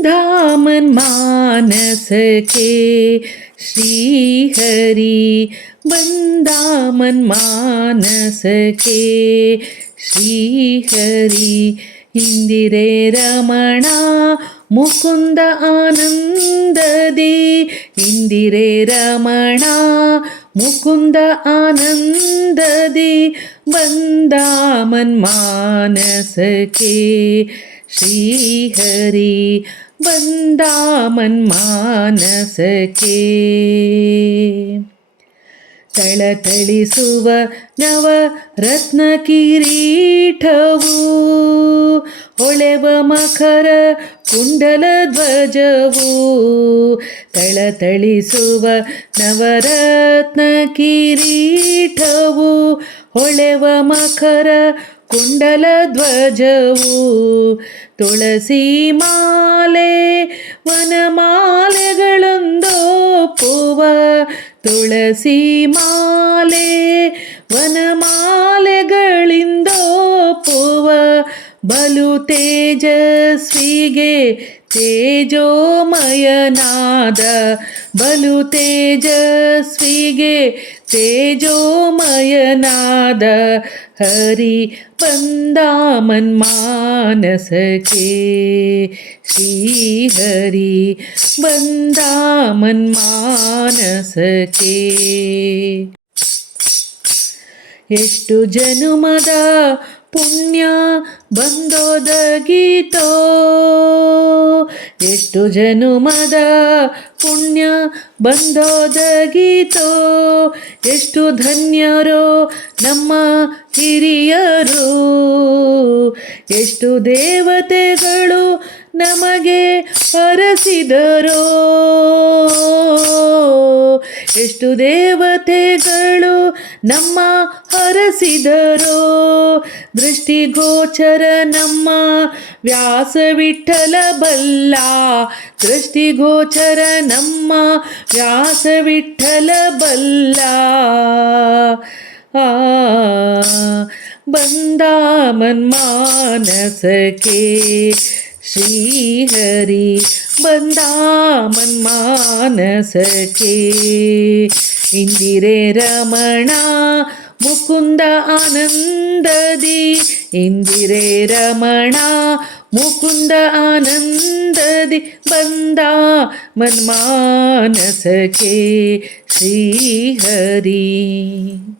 बंधा मानस के श्री हरि, बंधा मानस के श्री हरि। इंदिरे रमण मुकुंद आनंददी, इंदिरे रमण मुकुंद आनंददी, बंदा मानस के श्री हरि, बंदा मानस के। ತಳತಳಿಸುವ ನವರತ್ನ ಕಿರೀಟವು, ಹೊಳೆವ ಮಕರ ಕುಂಡಲ ಧ್ವಜವು, ತಳತಳಿಸುವ ನವರತ್ನ ಕಿರೀಟವು, ಹೊಳೆವ ಮಕರ ಕುಂಡಲ ಧ್ವಜವು, ತುಳಸಿ ಮಾಲೆ ವನಮಾಲೆಗಳೊಂದೊಪ್ಪುವ, ತುಳಸಿ ಮಾಲೆ ವನಮಾಲೆಗಳಿಂದೊಪ್ಪುವ, ಬಲು ತೇಜಸ್ವಿಗೆ ತೇಜೋಮಯನಾದ, ಬಲು ತೇಜಸ್ವಿಗೆ ತೇಜೋಮಯನಾದ ಹರಿ, ಬಂದ ಮಾನಸ के श्री हरि, ಬಂದ ಮಾನಸ के। ಎಷ್ಟು ಜನುಮದ ಪುಣ್ಯ ಬಂದೊದಗಿತೋ, ಎಷ್ಟು ಜನುಮದ ಪುಣ್ಯ ಬಂದೊದಗಿತೋ, ಎಷ್ಟು ಧನ್ಯರೋ ನಮ್ಮ ಹಿರಿಯರು, ಎಷ್ಟು ದೇವತೆಗಳು ನಮಗೆ ಹರಸಿದರೋ, ಎಷ್ಟು ದೇವತೆಗಳು ನಮ್ಮ ಹರಸಿದರೋ, ದೃಷ್ಟಿಗೋಚರ ನಮ್ಮ ವ್ಯಾಸ ವಿಠಲ ಬಲ್ಲ, ದೃಷ್ಟಿಗೋಚರ ನಮ್ಮ ವ್ಯಾಸ ವಿಠಲ ಬಲ್ಲ। ಬಂದ ಮಾನಸ के श्री हरि, ಬಂದ ಮಾನಸ के। ಇಂದಿರೆ ರಮಣ ಮುಕುಂದ ಆನಂದದಿ, ಇಂದಿರೆ ರಮಣ ಮುಕುಂದ ಆನಂದದಿ, ಬಂದ ಮಾನಸ के श्री हरि।